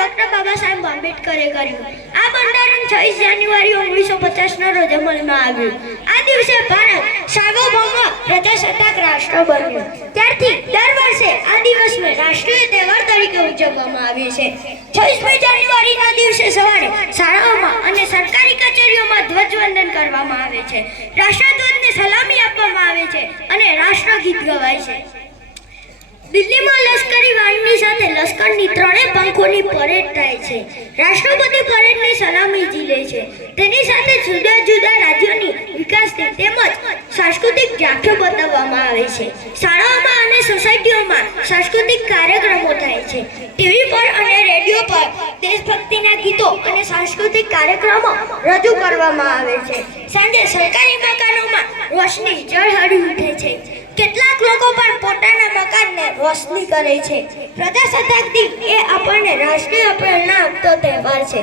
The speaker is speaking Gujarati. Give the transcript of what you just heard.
ડોક્ટર બાબા સાહેબ આંબેડકરે કર્યું. આ બંધારણ 26 જાન્યુઆરી 1950ના રોજ અમલમાં આવ્યું. આ દિવસે ભારત સાર્વભૌમ પ્રજાસત્તાક રાષ્ટ્ર બન્યું. ત્યારથી દર વર્ષે આ દિવસને રાષ્ટ્રીય તહેવાર તરીકે ઉજવવામાં આવે છે. 26મી જાન્યુઆરીના દિવસે સવારે શાળાઓમાં અને સરકારી કચેરીઓમાં ધ્વજવંદન કરવામાં આવે છે. રાષ્ટ્રધ્વજને સલામી આપવામાં આવે છે અને રાષ્ટ્રગીત ગવાય છે. દિલ્હીમાં લશ્કરી વાહિની સાથે લશ્કરની ત્રણેય પાંખોની પરેડ થાય છે. રાષ્ટ્રપતિ પરેડની સલામી ઝીલે છે. તેની સાથે જુદા જુદા રાજ્યોની વિકાસની તેમજ સાંસ્કૃતિક ઝાંખીઓ બતાવવામાં આવે છે. શાળાઓમાં અને સોસાયટીઓમાં સાંસ્કૃતિક કાર્યક્રમો થાય છે. ટીવી પર અને રેડિયો પર દેશભક્તિના ગીતો અને સાંસ્કૃતિક કાર્યક્રમો રજૂ કરવામાં આવે છે. સાંજે સરકારી મકાનોમાં રોશની ઝળહળી ઉઠે છે. કેટલાક લોકો પણ પોતાના મકાનને રોશની કરે છે. પ્રજાસત્તાક દિન એ આપણને રાષ્ટ્રીય પ્રેરણા આપતો તહેવાર છે.